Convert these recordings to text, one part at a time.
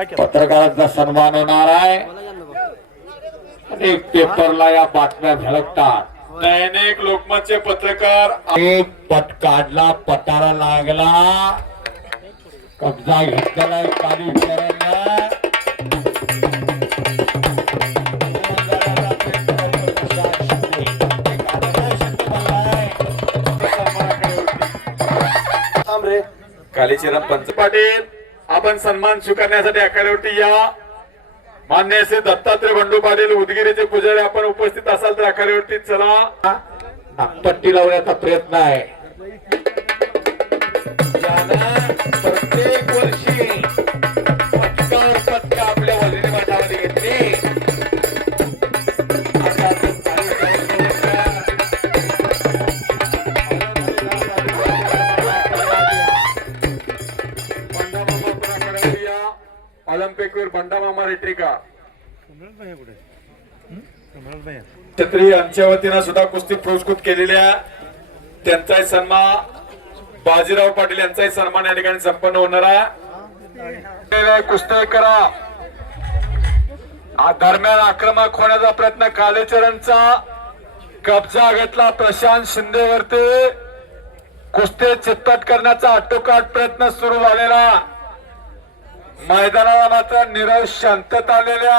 पत्रकारांचा सन्मान होणार आहे आणि पेपरला या बातम्या झळकतात। दैनिक लोकमतचे पत्रकार एक पट काढला, पटारा लागला, कब्जा घेतलेला कालीचरणला। कालीचरण पंच पाटील आपण सन्मान स्वीकारण्यासाठी आखाड्यावरती या। मान्य श्री दत्तात्रय बंडू पाटील उदगीरचे पुजारी आपण उपस्थित असाल तर आखाड्यावरती चला। नागपट्टी लावण्याचा प्रयत्न आहे। प्रत्येक वर्षी पटका आपल्या वल्ली मठामध्ये घेतली। ऑलिम्पिकवीर बंडामामा रेट्रिका छत्री यांच्या वतीनं सुद्धा कुस्ती पुरस्कृत केलेल्या त्यांचाही सन्मान बाजीराव पाटील यांचाही सन्मान या ठिकाणी संपन्न होणारा कुस्ती करा। दरम्यान आक्रमक होण्याचा प्रयत्न कालीचरणचा कब्जा घेतला प्रशांत शिंदेवरती। कुस्ती चित्तट करण्याचा आटोकाट प्रयत्न सुरू झालेला। मैदानाला मात्र नीरव शांतता आलेल्या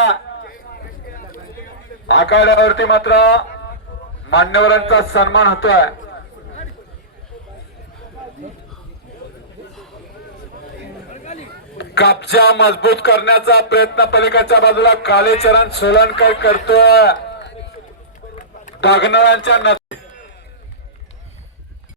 आखाड्यावरती मात्र मान्यवरांचा सन्मान होतोय। कब्जा मजबूत करण्याचा प्रयत्न पलीकडच्या बाजूला कालीचरण सोलनकर करतोय। बघणाऱ्यांच्या